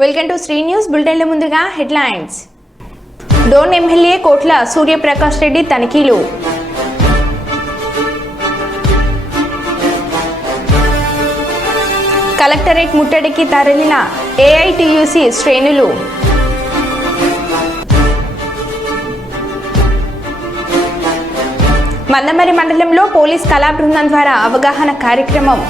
Welcome to Shri news బులెటిన్ల ముందుగా headlines. Dhone MLA కోట్ల సూర్యప్రకాష్ రెడ్డి తనిఖీలు. కలెక్టరేట్ ముట్టడికి తరలిన ఏఐటియుసి శ్రేణులు. మందమరి మండలంలో పోలీస్ కళా బృందం ద్వారా అవగాహన కార్యక్రమం.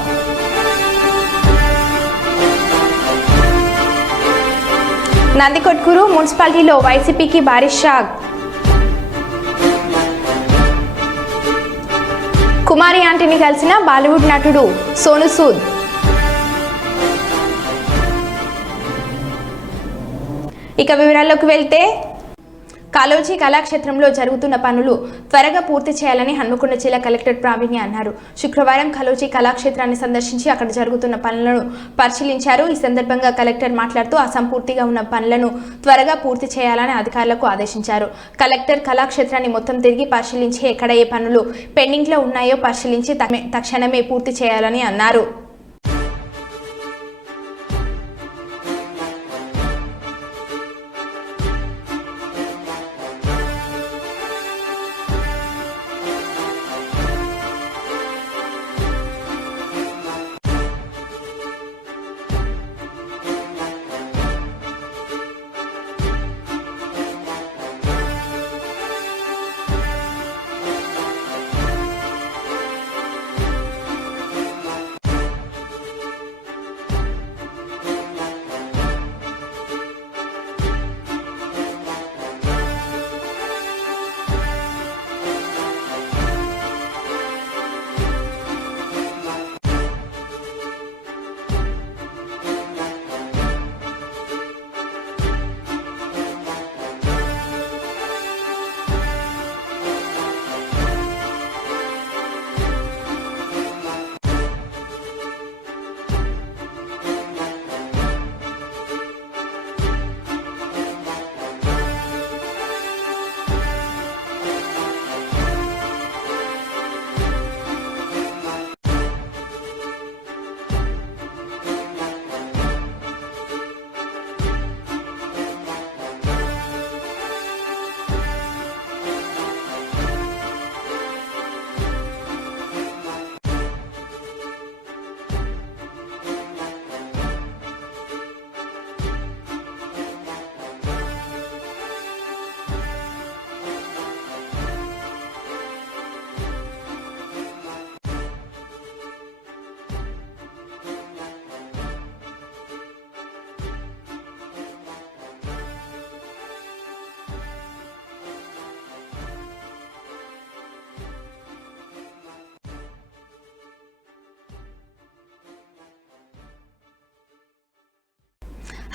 నందికొట్కూరు మున్సిపాలిటీలో వైసీపీకి భారీ షాక్. కుమారి ఆంటీని కలిసిన బాలీవుడ్ నటుడు సోను సూద్. ఇక వివరాల్లోకి వెళ్తే, కాళోజీ కళాక్షేత్రంలో జరుగుతున్న పనులు త్వరగా పూర్తి చేయాలని హన్మకొండ జిల్లా కలెక్టర్ ప్రావీణ్య అన్నారు. శుక్రవారం కాళోజీ కళాక్షేత్రాన్ని సందర్శించి అక్కడ జరుగుతున్న పనులను పరిశీలించారు. ఈ సందర్భంగా కలెక్టర్ మాట్లాడుతూ అసంపూర్తిగా ఉన్న పనులను త్వరగా పూర్తి చేయాలని అధికారులకు ఆదేశించారు. కలెక్టర్ కళాక్షేత్రాన్ని మొత్తం తిరిగి పరిశీలించి ఎక్కడ ఏ పనులు పెండింగ్లో ఉన్నాయో పరిశీలించి తక్షణమే పూర్తి చేయాలని అన్నారు.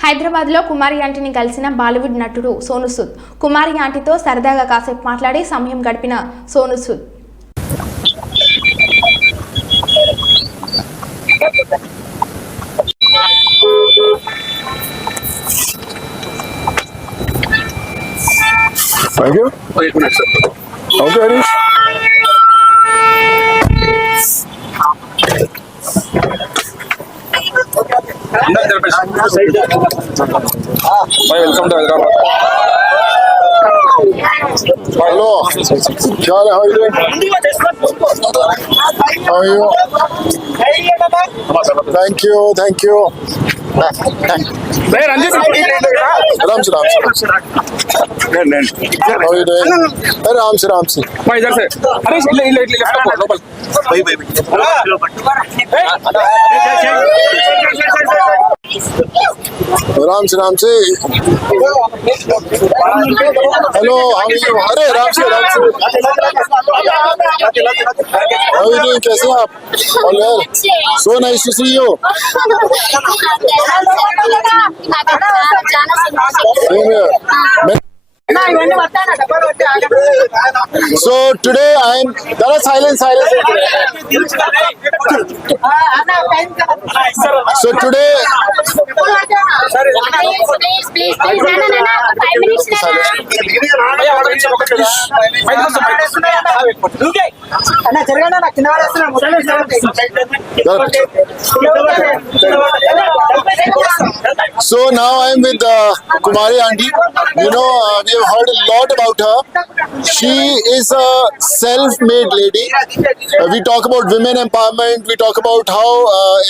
హైదరాబాద్లో కుమారి ఆంటీని కలిసిన బాలీవుడ్ నటుడు సోను సూద్. కుమారి ఆంటీతో సరదాగా కాసేపు మాట్లాడి సమయం గడిపిన Sonu Sood Thank you. Okay, Harish. Welcome to Hyderabad. Hello. How are you doing? How are you? Thank you. Thank you. Ram से How are you doing? Ram से भाई इधर से अरे लोकल राम से हेलो अरे राम से How are you doing? कैसे हैं आप? All well? So nice to see you. Same here. So today I'm silence. So today please. 5 minutes. So now I am with Kumari aunty. You know, we have heard a lot about her. She is a self-made lady. We talk about women empowerment. We talk about how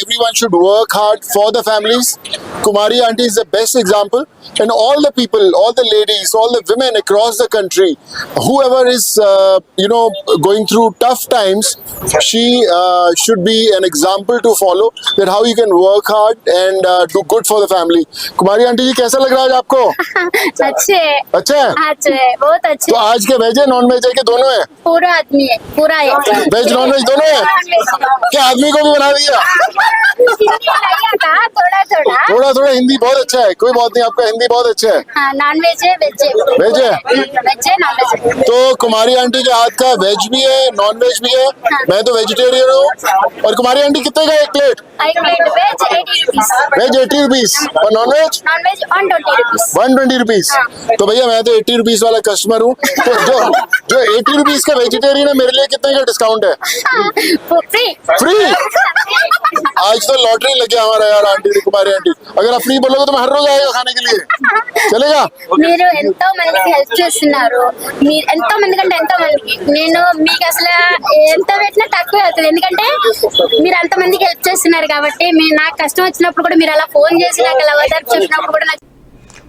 everyone should work hard for the families. Kumari aunty is the best example. And all the people, all the ladies, all the women across the country, whoever is, going through tough times, she should be an example to follow, that how you can work hard and do good for the family. Kumari aunty जी कैसा लग रहा है आज आपको? अच्छे है, अच्छा है? अच्छे है, बहुत अच्छे तो आज के वेज है नॉन वेज है कि दोनों है? पूरा आदमी है, पूरा है। वेज नॉन वेज दोनों है? क्या आदमी को भी बना दिया? थोड़ा थोड़ा थोड़ा थोड़ा हिंदी बहुत अच्छा है, कोई बात नहीं, आपका हिंदी बहुत अच्छा है। नॉन वेज है, वेज है, वेज है? वेज है, नॉन वेज है। तो कुमारी आंटी के हाथ का वेज भी है, नॉन वेज भी है। मैं तो वेजिटेरियन हूँ। और कुमारी आंटी कितने का एक प्लेट? एक plate veg 80 rupees, veg 80 rupees और non veg non veg 120 rupees. 120 rupees. तो भैया मैं तो 80 रुपीज वाला कस्टमर हूँ। तो जो 80 रुपीज का वेजिटेरियन है, मेरे लिए कितने का डिस्काउंट है? Free free? आज तो लॉटरी लग गया हमारा यार आंटी कुमारी आंटी। अगर आप फ्री बोलोगे तो मैं हर रोज आएगा खाने के लिए, चलेगा? మీరు ఎంతో మందికి హెల్ప్ చేస్తున్నారు, మీరు ఎంతో మంది కంటే ఎంతో మందికి. నేను మీకు అసలు ఎంత పెట్టినా తక్కువే అవుతుంది, ఎందుకంటే మీరు అంత మందికి హెల్ప్ చేస్తున్నారు కాబట్టి. మీరు నాకు కష్టం వచ్చినప్పుడు కూడా మీరు అలా ఫోన్ చేసి నాకు అలా ఓదార్పు చెప్పినప్పుడు కూడా నాకు.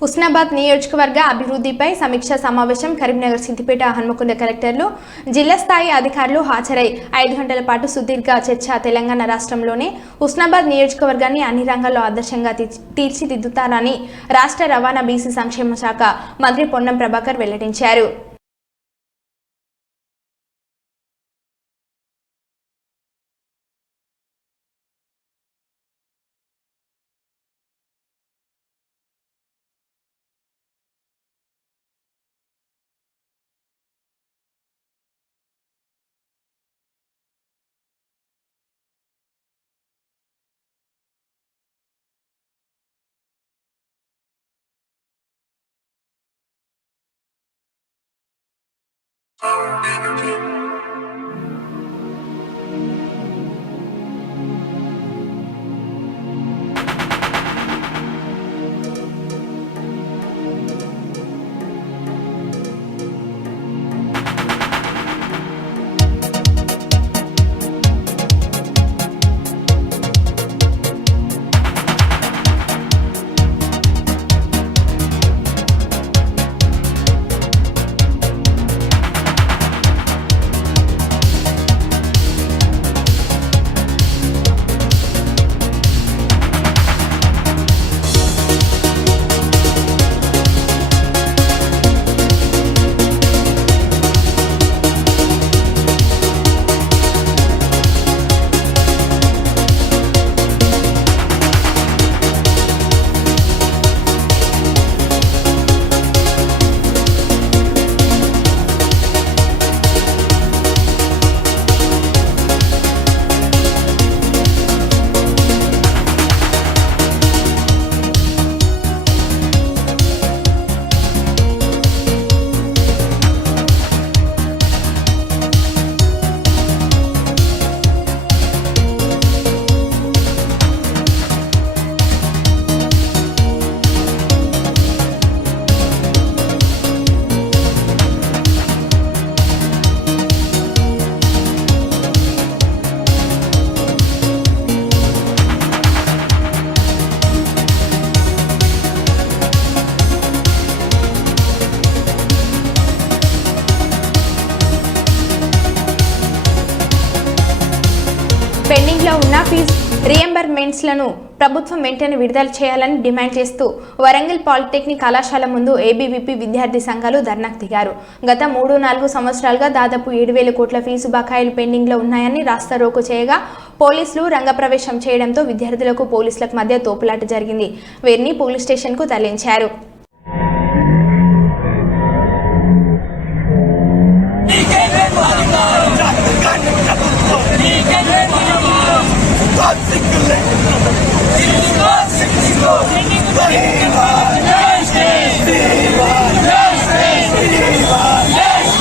హుస్నాబాద్ నియోజకవర్గ అభివృద్ధిపై సమీక్షా సమావేశం. కరీంనగర్, సిద్దిపేట, హన్మకొండ కలెక్టర్లు, జిల్లా స్థాయి అధికారులు హాజరై 5 గంటల పాటు సుదీర్ఘ చర్చ. తెలంగాణ రాష్ట్రంలోనే హుస్నాబాద్ నియోజకవర్గాన్ని అన్ని రంగాల్లో ఆదర్శంగా తీర్చిదిద్దుతారని రాష్ట్ర రవాణా బీసీ సంక్షేమ శాఖ మంత్రి పొన్నం ప్రభాకర్ వెల్లడించారు. పెండింగ్లో ఉన్న ఫీజు రీఎంబర్స్మెంట్స్లను ప్రభుత్వం వెంటనే విడుదల చేయాలని డిమాండ్ చేస్తూ వరంగల్ పాలిటెక్నిక్ కళాశాల ముందు ఏబీవీపీ విద్యార్థి సంఘాలు ధర్నాకు దిగారు. గత 3-4 సంవత్సరాలుగా దాదాపు 7,000 కోట్ల ఫీజు బకాయిలు పెండింగ్లో ఉన్నాయని రాస్తారోకో చేయగా పోలీసులు రంగప్రవేశం చేయడంతో విద్యార్థులకు పోలీసులకు మధ్య తోపులాట జరిగింది. వీరిని పోలీస్ స్టేషన్కు తరలించారు. Yes!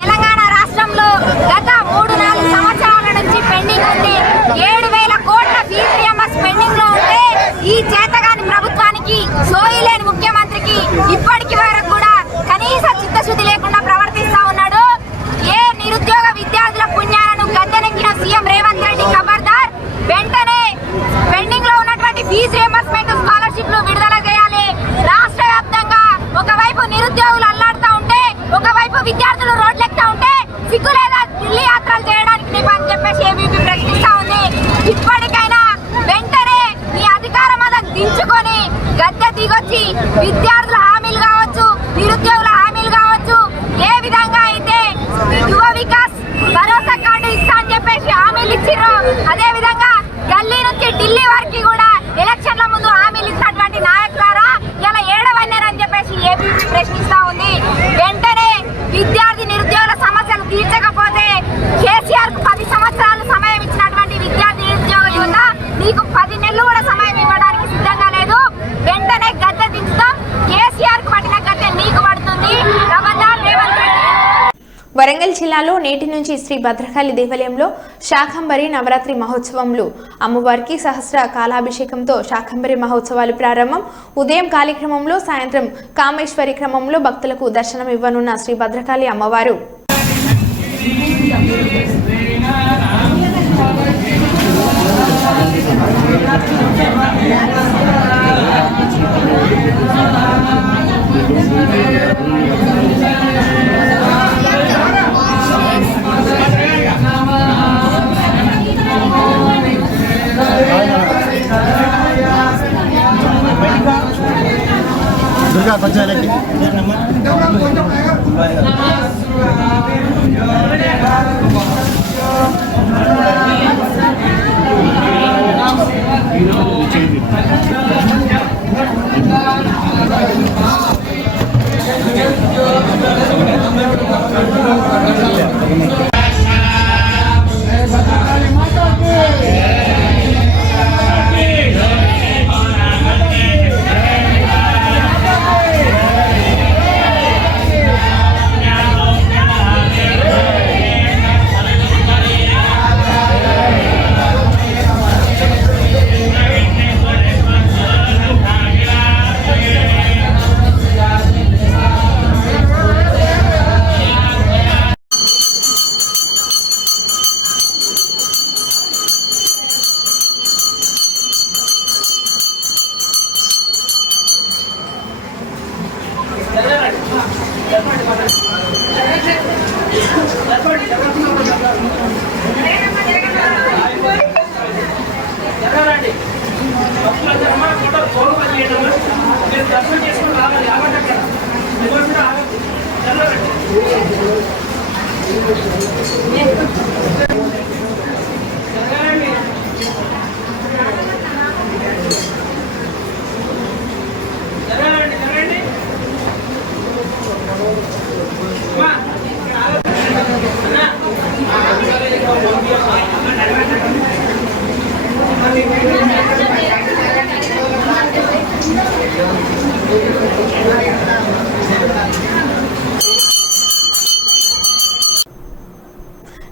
తెలంగాణ రాష్ట్రంలో గత 3-4 సంవత్సరాల నుంచి పెండింగ్ ఉంది. 7,000 కోట్ల ఫీజు రియంబర్స్ పెండింగ్ లో ఉంటే ఈ చేతగాని ప్రభుత్వానికి, సోయిలేని ముఖ్యమంత్రికి ఇప్పటికి వరకు కూడా కనీస చిత్తశుద్ధి లేకుండా ప్రవర్తిస్తా ఉన్నాడు. ఏ నిరుద్యోగ విద్యార్థుల పుణ్యాలను గద్దెనెక్కిన సీఎం రేవంత్ రెడ్డి ఖబర్దార్. వెంటనే పెండింగ్ లో ఉన్నటువంటి ఫీజు రియంబర్స్మెంట్ స్కాలర్షిప్లు విడుదల చేయాలి. రాష్ట్ర వ్యాప్తంగా ఒకవైపు నిరుద్యోగులు అల్లాడుతూ ఉంటే, ఒకవైపు విద్యార్థులు రోడ్లెక్కుతా ఉంటే సిగ్గు లేదా ఢిల్లీ యాత్రలు చేయడానికి నీకు అని చెప్పేసి ఏబీపీ ప్రశ్నిస్తా ఉంది. ఇప్పటికైనా వెంటనే ఈ అధికార మదం దించుకొని గద్దె దిగొచ్చి విద్యార్థుల హామీలు కావచ్చు, నిరుద్యోగుల హామీలు కావచ్చు, ఏ విధంగా అయితే యువ వికాస్ భరోసా కార్డు ఇస్తా అని చెప్పేసి హామీలు ఇచ్చిర్రు, అదే విధంగా ఢిల్లీ నుంచి ఢిల్లీ వరకు కూడా ఎలక్షన్ల ముందు హామీలు ఇచ్చినటువంటి నాయకులారా ఇలా ఏడవన్నారని చెప్పేసి ఏబీపీ ప్రశ్నిస్తా ఉంది. వెంటనే విద్యార్థి నిరుద్యోగుల సమస్యలు తీర్చకపోతే కేసీఆర్ కు 10 సంవత్సరాలు సమయం ఇచ్చినటువంటి విద్యార్థి నిరుద్యోగ యువత నీకు 10 నెలలు కూడా సమయం ఇవ్వడానికి సిద్ధంగా లేదు. వెంటనే గద్దె దించుతాం. కేసీఆర్ కు పట్టిన గద్దె నీకు పడుతుంది. ఖబర్దార్ రేవంత్ రెడ్డి. వరంగల్ జిల్లాలో నేటి నుంచి శ్రీ భద్రకాళి దేవాలయంలో శాకంబరి నవరాత్రి మహోత్సవంలో అమ్మవారికి సహస్ర కాలాభిషేకంతో శాకంబరి మహోత్సవాలు ప్రారంభం. ఉదయం కార్యక్రమంలో సాయంత్రం కామేశ్వరి క్రమంలో భక్తులకు దర్శనం ఇవ్వనున్న శ్రీ భద్రకాళి అమ్మవారు दुर्गा पंचायत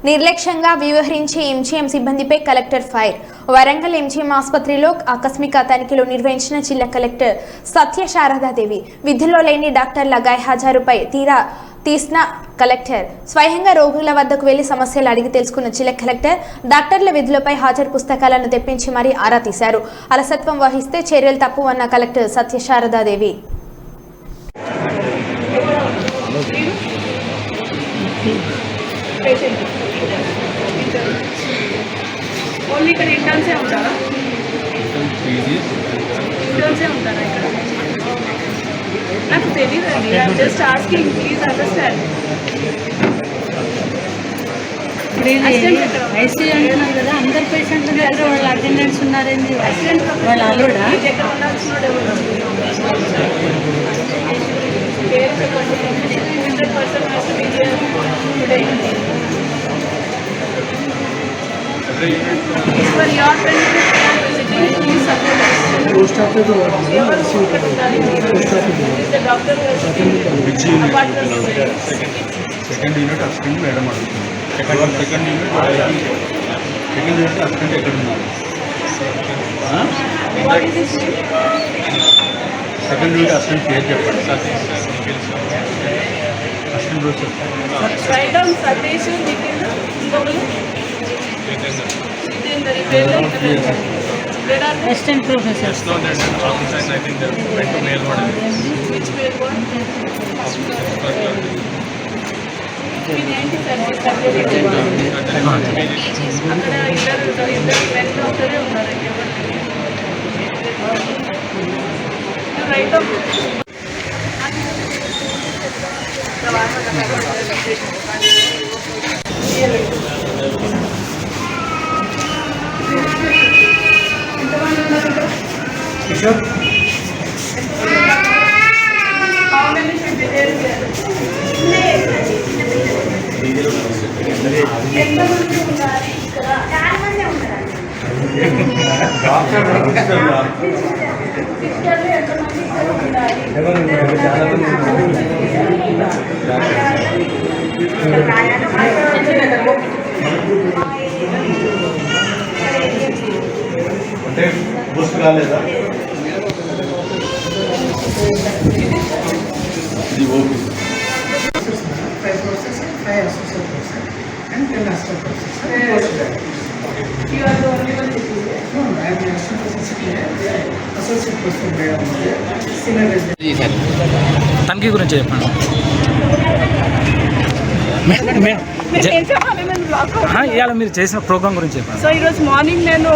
నిర్లక్ష్యంగా వ్యవహరించే ఎంజీఎం సిబ్బందిపై కలెక్టర్ ఫైర్. వరంగల్ ఎంజీఎం ఆసుపత్రిలో ఆకస్మిక తనిఖీలు నిర్వహించిన జిల్లా కలెక్టర్ సత్య శారదాదేవి విధుల్లో లేని డాక్టర్ల గైర్హాజరుపై తీరా తీసిన కలెక్టర్. స్వయంగా రోగుల వద్దకు వెళ్లి సమస్యలు అడిగి తెలుసుకున్న జిల్లా కలెక్టర్ డాక్టర్ల విధులపై హాజరు పుస్తకాలను తెప్పించి మరీ ఆరా తీశారు. అలసత్వం వహిస్తే చర్యలు తప్పు అన్న కలెక్టర్ సత్యశారదాదేవి. ఓన్లీ ఇక్కడ ఇంటర్న్సే ఉంటారా? ఇంటర్న్సే ఉంటారా ఇక్కడ? నాకు తెలియదండి. I'm just asking, please understand. ICU అంటున్నారు కదా, అందరు పేషెంట్ల దగ్గర వాళ్ళ అటెండెన్స్ ఉన్నారేంటి? వాళ్ళ అల్లుడా? ఎక్కడ ఉండాల్సిన ఎవరు? పేరు చెప్పండి. 100% has to be here today. For your benefit, I am visiting. Please support us. ఎవరు ఇక్కడ ఉండాలి? Is the doctor who has to be apart from second unit assistant madam అడుగుతుంది. సెకండ్ యూనిట్ అసిస్టెంట్ ఎక్కడ ఉన్నారు? what is this? Second unit assistant పేరు చెప్పండి. Assistant professor Write down Satish, Nitin, ఇంకొకరు జితేందర్. ఈ పేర్లు ఇక్కడ where are they? Assistant professor. Which pair one? ఇది ఏంటి సబ్జెక్ట్? అక్కడ ఇద్దరు మెన్ డాక్టరే ఉన్నారు. Right How many should be there? ఎంతమంది ఉండాలి ఇక్కడ? చాలా మంది ఉంటారు. సిస్టర్లు ఎంతమంది ఇక్కడ ఉండాలి? అంటే బూస్ట్ కాలేదా? ఇది okay. 5 processes, 5 associate processes, and 10 assistant processes. You are the only one who is there. No, I am the assistant processor here. Associate processor madam here. Senior resident. తనిఖీ గురించి చెప్పండి. నేను ఏం చెప్పాలి? నేను బ్లాక్ ఇవాళ మీరు చేసిన ప్రోగ్రామ్ గురించి చెప్పండి. సో ఈరోజు మార్నింగ్ నేను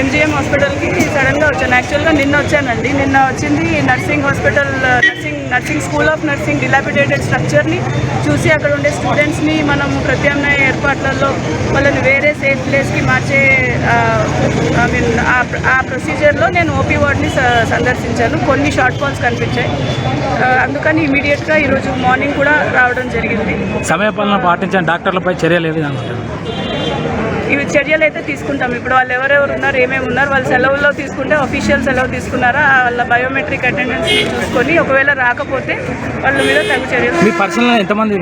ఎంజిఎం హాస్పిటల్కి సడన్గా వచ్చాను. యాక్చువల్గా నిన్న వచ్చానండి. నిన్న వచ్చింది nursing hospital, nursing school of nursing dilapidated స్ట్రక్చర్ని చూసి అక్కడ ఉండే స్టూడెంట్స్ని మనము ప్రత్యామ్నాయ ఏర్పాట్లలో వాళ్ళని వేరే సేఫ్ ప్లేస్కి మార్చే ఆ ప్రొసీజర్లో నేను ఓపీ వార్డ్ని సందర్శించాను. కొన్ని షార్ట్ ఫాల్స్ కనిపించాయి. అందుకని ఇమీడియట్గా ఈరోజు మార్నింగ్ కూడా రావడం జరిగింది. సమయపాలన పాటించిన డాక్టర్లపై చర్యలు ఏవి అనుకుంటారు? ఇవి చర్యలు అయితే తీసుకుంటాం. ఇప్పుడు వాళ్ళు ఎవరెవరు ఉన్నారు, ఏమేమి ఉన్నారు, వాళ్ళు సెలవుల్లో తీసుకుంటే అఫీషియల్ సెలవు తీసుకున్నారా, వాళ్ళ బయోమెట్రిక్ అటెండెన్స్ చూసుకొని ఒకవేళ రాకపోతే వాళ్ళ మీద తగు చర్యలు. మీ పర్సనల్గా ఎంతమంది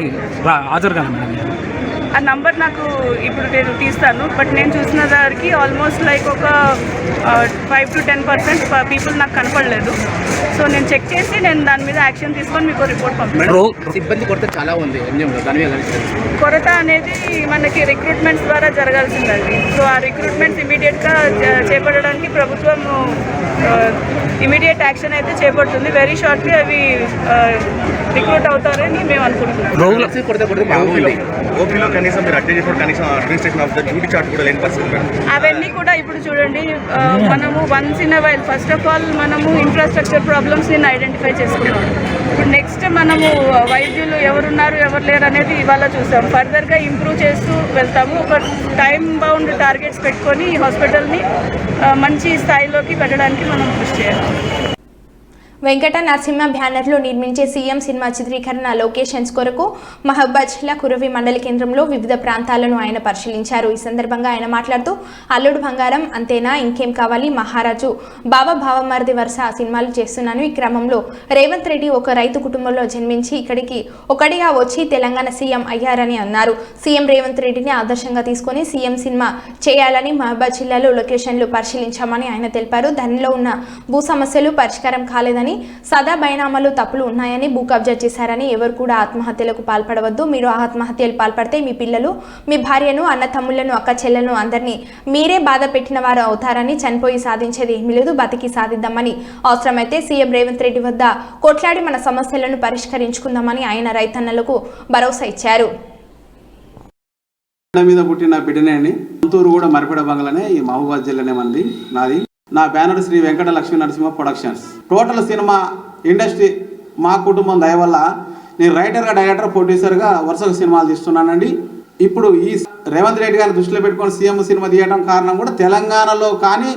హాజరు కాదు మేడం? ఆ నంబర్ నాకు ఇప్పుడు నేను తీస్తాను. బట్ నేను చూసిన దానికి ఆల్మోస్ట్ లైక్ ఒక 5 to 10% పీపుల్ నాకు కనపడలేదు. సో నేను చెక్ చేసి నేను దాని మీద యాక్షన్ తీసుకొని మీకు రిపోర్ట్ పంపిస్తాను. సిబ్బంది కొరత చాలా ఉంది ఎంజిఎంలో. దాని మీద కొరత అనేది మనకి రిక్రూట్మెంట్స్ ద్వారా జరగాల్సిందండి. సో ఆ రిక్రూట్మెంట్స్ ఇమీడియట్గా చేపట్టడానికి ప్రభుత్వం ఇమీడియట్ యాక్షన్ అయితే చేపడుతుంది. వెరీ షార్ట్లీ అవి రిక్రూట్ అవుతారని మేము అనుకుంటున్నాం. ఓపీలో కనీసం మీరు అటెండ్ చేసిన కనీసం administration of the duty chart కూడా లేని పరిస్థితి. అవన్నీ కూడా ఇప్పుడు చూడండి, మనము once in a while first of all మనము ఇన్ఫ్రాస్ట్రక్చర్ ప్రాబ్లమ్స్ని ఐడెంటిఫై చేసుకున్నాం. ఇప్పుడు నెక్స్ట్ మనము వైద్యులు ఎవరున్నారు ఎవరు లేరు అనేది ఇవాళ చూసాం. ఫర్దర్గా ఇంప్రూవ్ చేస్తూ వెళ్తాము. ఒక టైం బౌండ్ టార్గెట్స్ పెట్టుకొని ఈ హాస్పిటల్ని మంచి స్థాయిలోకి పెట్టడానికి మనం కృషి చేయాలి. వెంకట నరసింహ బ్యానర్లో నిర్మించే సీఎం సినిమా చిత్రీకరణ లొకేషన్స్ కొరకు మహబూబాద్ జిల్లా కురవి మండల కేంద్రంలో వివిధ ప్రాంతాలను ఆయన పరిశీలించారు. ఈ సందర్భంగా ఆయన మాట్లాడుతూ అల్లుడు బంగారం, అంతేనా, ఇంకేం కావాలి, మహారాజు, బాబా భావమరిది వరుస సినిమాలు చేస్తున్నాను. ఈ క్రమంలో రేవంత్ రెడ్డి ఒక రైతు కుటుంబంలో జన్మించి ఇక్కడికి ఒకటిగా వచ్చి తెలంగాణ సీఎం అయ్యారని అన్నారు. సీఎం రేవంత్ రెడ్డిని ఆదర్శంగా తీసుకొని సీఎం సినిమా చేయాలని మహబూబాద్ జిల్లాలో లొకేషన్లు పరిశీలించామని ఆయన తెలిపారు. దానిలో ఉన్న భూ సమస్యలు పరిష్కారం కాలేదని లేదని సదా బైనామాలు తప్పులు ఉన్నాయని భూ కబ్జా చేశారని ఎవరు కూడా ఆత్మహత్యలకు పాల్పడవద్దు. మీరు ఆత్మహత్యలు పాల్పడితే మీ పిల్లలు, మీ భార్యను, అన్న తమ్ముళ్లను, అక్క చెల్లెలను అందరినీ మీరే బాధ పెట్టిన వారు అవుతారని, చనిపోయి సాధించేది ఏమీ లేదు, బతికి సాధిద్దామని, అవసరమైతే సీఎం రేవంత్ రెడ్డి వద్ద కొట్లాడి మన సమస్యలను పరిష్కరించుకుందామని ఆయన రైతన్నలకు భరోసా ఇచ్చారు. మీద పుట్టిన బిడ్డనే అండి. సొంతూరు కూడా మరిపెడ బంగ్లానే, ఈ మహబూబాద్ జిల్లానే మంది నాది. నా banner Sri Venkata Lakshmi Narasimha productions. Total cinema industry మా కుటుంబం దయ వల్ల నేను రైటర్గా, డైరెక్టర్, ప్రొడ్యూసర్గా వరుసగా సినిమాలు తీస్తున్నానండి. ఇప్పుడు ఈ రేవంత్ రెడ్డి గారిని దృష్టిలో పెట్టుకొని సీఎం సినిమా తీయడం కారణం కూడా తెలంగాణలో కానీ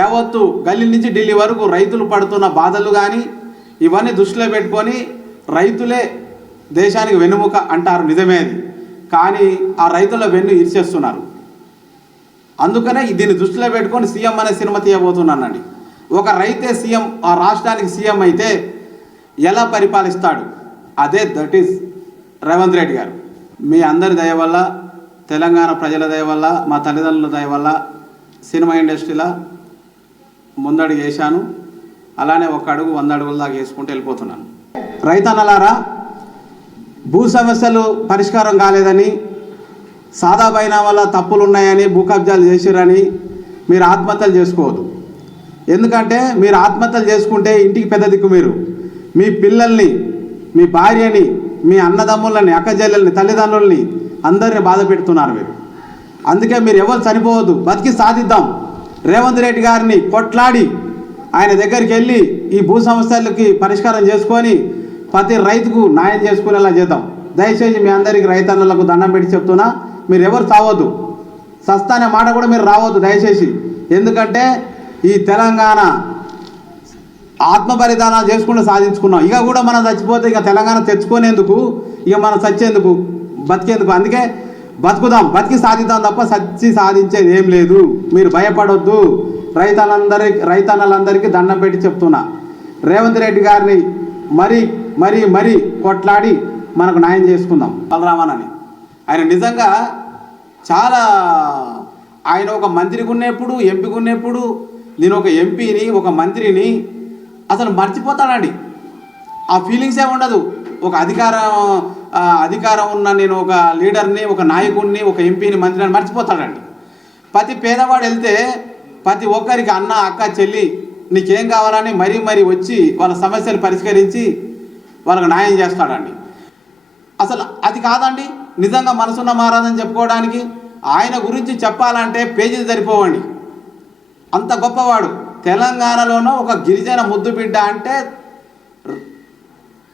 యావత్తు గల్లీ నుంచి ఢిల్లీ వరకు రైతులు పడుతున్న బాధలు కానీ ఇవన్నీ దృష్టిలో పెట్టుకొని, రైతులే దేశానికి వెన్నుముక అంటారు, నిజమే అది. కానీ ఆ రైతుల వెన్ను ఇరిచేస్తున్నారు. అందుకనే దీన్ని దృష్టిలో పెట్టుకొని సీఎం అనే సినిమా తీయబోతున్నానండి. ఒక రైతే సీఎం, ఆ రాష్ట్రానికి సీఎం అయితే ఎలా పరిపాలిస్తాడు, అదే దట్ ఈస్ రేవంత్ రెడ్డి గారు. మీ అందరి దయ వల్ల, తెలంగాణ ప్రజల దయ వల్ల, మా తల్లిదండ్రుల దయ వల్ల సినిమా ఇండస్ట్రీలో ముందడుగు వేశాను. అలానే ఒక అడుగు 100 అడుగుల దాకా వేసుకుంటూ వెళ్ళిపోతున్నాను. రైతన్నలారా, భూ సమస్యలు పరిష్కారం కాలేదని, సాదా బైనా వల్ల తప్పులు ఉన్నాయని, భూ కబ్జాలు చేసిరని మీరు ఆత్మహత్యలు చేసుకోవద్దు. ఎందుకంటే మీరు ఆత్మహత్యలు చేసుకుంటే ఇంటికి పెద్ద దిక్కు మీరు. మీ పిల్లల్ని, మీ భార్యని, మీ అన్నదమ్ములని, అక్కచెల్లెల్ని, తల్లిదండ్రుల్ని అందరిని బాధ పెడుతున్నారు మీరు. అందుకే మీరు ఎవరు చనిపోవద్దు, బతికి సాధిద్దాం. రేవంత్ రెడ్డి గారిని కొట్లాడి ఆయన దగ్గరికి వెళ్ళి ఈ భూ సమస్యలకి పరిష్కారం చేసుకొని ప్రతి రైతుకు న్యాయం చేసుకునేలా చేద్దాం. దయచేసి మీ అందరికీ రైతన్నలకు దండం పెట్టి చెప్తున్నా, మీరు ఎవరు చావద్దు, సస్తా అనే మాట కూడా మీరు రావద్దు దయచేసి. ఎందుకంటే ఈ తెలంగాణ ఆత్మ బలిదానాలు చేసుకుంటూ సాధించుకున్నాం. ఇక కూడా మనం చచ్చిపోతే ఇక తెలంగాణ తెచ్చుకునేందుకు, ఇక మనం చచ్చేందుకు, బతికేందుకు. అందుకే బతికి సాధిద్దాం తప్ప సచ్చి సాధించేది ఏం లేదు. మీరు భయపడొద్దు. రైతన్నలందరికీ దండం పెట్టి చెప్తున్నా, రేవంత్ రెడ్డి గారిని మరీ కొట్లాడి మనకు న్యాయం చేసుకుందాం. బలరామన్ ఆయన నిజంగా చాలా, ఆయన ఒక మంత్రికి ఉన్నప్పుడు, ఎంపీకి ఉన్నప్పుడు, నేను ఒక ఎంపీని, ఒక మంత్రిని అసలు మర్చిపోతానండి. ఆ ఫీలింగ్సే ఉండదు. ఒక అధికారం ఉన్న నేను ఒక లీడర్ని, ఒక నాయకుడిని, ఒక ఎంపీని, మంత్రిని మర్చిపోతాడండి. ప్రతి పేదవాడు వెళ్తే ప్రతి ఒక్కరికి అన్న, అక్క, చెల్లి నీకేం కావాలని మరీ వచ్చి వాళ్ళ సమస్యలు పరిష్కరించి వాళ్ళకు న్యాయం చేస్తాడండి. అసలు అది కాదండి నిజంగా మనసున్న మారాదని చెప్పుకోవడానికి. ఆయన గురించి చెప్పాలంటే పేజీలు సరిపోవండి, అంత గొప్పవాడు. తెలంగాణలోనూ ఒక గిరిజన ముద్దు బిడ్డ అంటే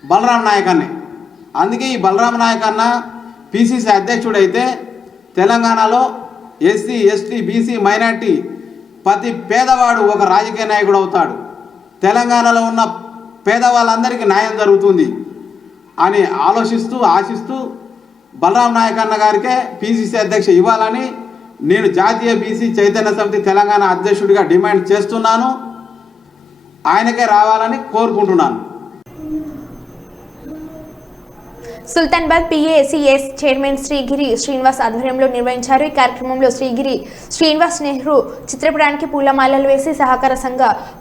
బలరాం నాయక్ అన్నే. అందుకే ఈ బలరాం నాయక్ అన్న పిసిసి అధ్యక్షుడైతే తెలంగాణలో ఎస్సీ, ఎస్టీ, బీసీ, మైనార్టీ ప్రతి పేదవాడు ఒక రాజకీయ నాయకుడు అవుతాడు. తెలంగాణలో ఉన్న పేదవాళ్ళందరికీ న్యాయం జరుగుతుంది అని ఆశిస్తూ బలరాం నాయక్ అన్న గారికే పిసిసి అధ్యక్ష ఇవ్వాలని నేను జాతీయ బీసీ చైతన్య సమితి తెలంగాణ అధ్యక్షుడిగా డిమాండ్ చేస్తున్నాను. ఆయనకే రావాలని కోరుకుంటున్నాను. సుల్తాన్బాద్ పిఏసిఎస్ చైర్మన్ శ్రీగిరి శ్రీనివాస్ ఆధ్వర్యంలో నిర్వహించారు. ఈ కార్యక్రమంలో శ్రీగిరి శ్రీనివాస్ నెహ్రూ చిత్రపటానికి పూలమాలలు వేసి సహకార సంఘ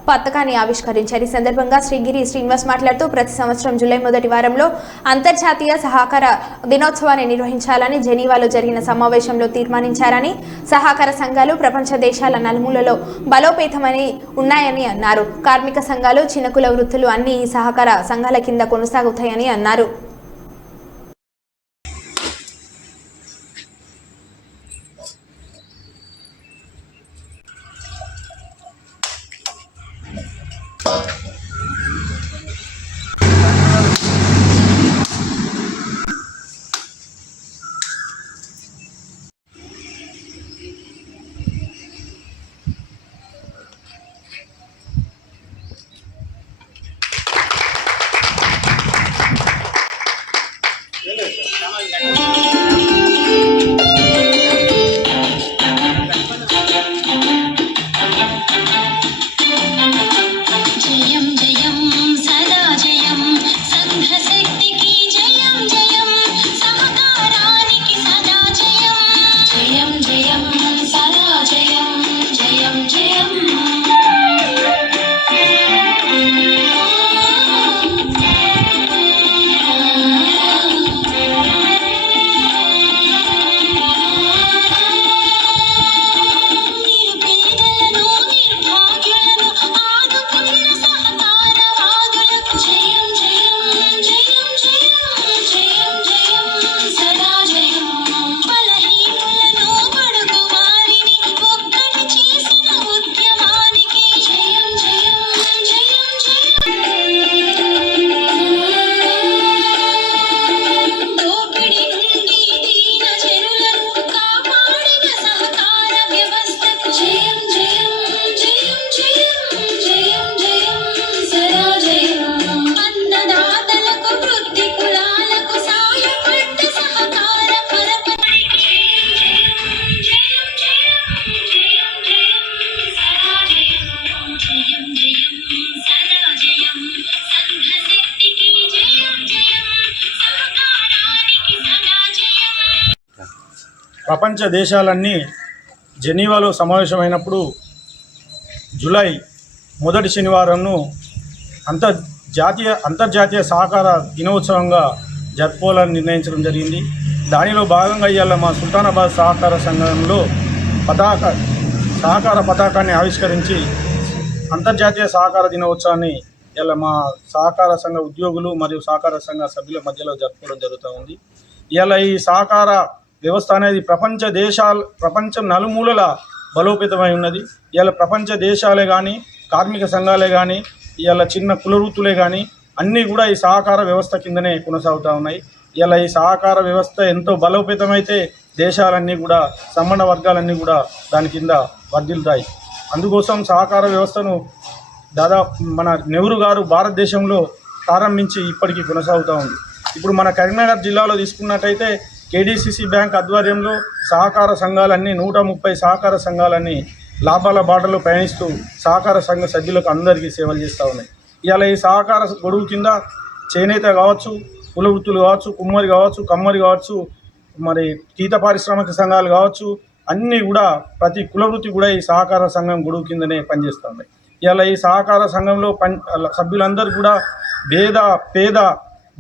పథకాన్ని ఆవిష్కరించారు. ఈ సందర్భంగా శ్రీగిరి శ్రీనివాస్ మాట్లాడుతూ ప్రతి సంవత్సరం జూలై మొదటి వారంలో అంతర్జాతీయ సహకార దినోత్సవాన్ని నిర్వహించాలని జెనీవాలో జరిగిన సమావేశంలో తీర్మానించారని, సహకార సంఘాలు ప్రపంచ దేశాల నలుమూలలో బలోపేతమని ఉన్నాయని అన్నారు. కార్మిక సంఘాలు, చిన్నకుల వృత్తులు అన్ని ఈ సహకార సంఘాల కింద కొనసాగుతాయని అన్నారు. జయం ప్రపంచ దేశాలన్నీ జెనీవాలో సమావేశమైనప్పుడు జూలై మొదటి శనివారంను అంతర్జాతీయ సహకార దినోత్సవంగా జరుపుకోవాలని నిర్ణయించడం జరిగింది. దానిలో భాగంగా ఇవాళ మా సుల్తానాబాద్ సహకార సంఘంలో సహకార పతాకాన్ని ఆవిష్కరించి అంతర్జాతీయ సహకార దినోత్సవాన్ని ఇలా మా సహకార సంఘ ఉద్యోగులు మరియు సహకార సంఘ సభ్యుల మధ్యలో జరుపుకోవడం జరుగుతూ ఉంది. ఇలా ఈ సహకార వ్యవస్థ అనేది ప్రపంచం నలుమూలల బలోపేతమై ఉన్నది. ఇలా ప్రపంచ దేశాలే కానీ, కార్మిక సంఘాలే కానీ, ఇలా చిన్న కుల వృత్తులే కానీ అన్నీ కూడా ఈ సహకార వ్యవస్థ కిందనే కొనసాగుతూ ఉన్నాయి. ఇలా ఈ సహకార వ్యవస్థ ఎంతో బలోపేతమైతే దేశాలన్నీ కూడా, సంబంధ వర్గాలన్నీ కూడా దాని కింద వర్ధిల్తాయి. అందుకోసం సహకార వ్యవస్థను దాదాపు మన నెహ్రూ గారు భారతదేశంలో ప్రారంభించి ఇప్పటికీ కొనసాగుతూ ఉంది. ఇప్పుడు మన కరీంనగర్ జిల్లాలో తీసుకున్నట్టయితే కేడీసీసీ బ్యాంక్ ఆధ్వర్యంలో సహకార సంఘాలన్నీ 130 సహకార సంఘాలన్నీ లాభాల బాటలో పయనిస్తూ సహకార సంఘ సభ్యులకు అందరికీ సేవలు చేస్తూ ఉన్నాయి. ఇవాళ ఈ సహకార గొడుగు కింద చేనేత కావచ్చు, కుల వృత్తులు కావచ్చు, కుమ్మరి కావచ్చు, కమ్మరి కావచ్చు, మరి గీత పారిశ్రామిక సంఘాలు కావచ్చు, అన్నీ కూడా ప్రతి కుల వృత్తి కూడా ఈ సహకార సంఘం గొడుగు కిందనే పనిచేస్తూ ఉన్నాయి. ఇవాళ ఈ సహకార సంఘంలో సభ్యులందరూ కూడా పేద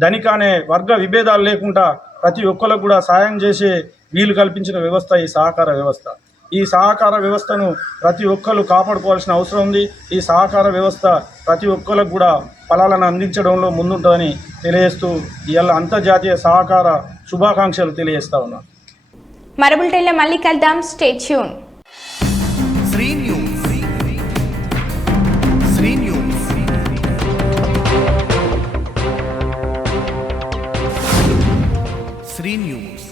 ధనిక అనే వర్గ విభేదాలు లేకుండా ప్రతి ఒక్కరికి కూడా సాయం చేసే వీలు కల్పించిన వ్యవస్థ ఈ సహకార వ్యవస్థ. ఈ సహకార వ్యవస్థను ప్రతి ఒక్కరు కాపాడుకోవాల్సిన అవసరం ఉంది. ఈ సహకార వ్యవస్థ ప్రతి ఒక్కరికి కూడా ఫలాలను అందించడంలో ముందుంటుందని తెలియజేస్తూ ఇవాళ అంతర్జాతీయ సహకార శుభాకాంక్షలు తెలియజేస్తా ఉన్నాను. మరో బులెటిన్లో మళ్ళీ కలుద్దాం. Stay tune. శ్రీ న్యూస్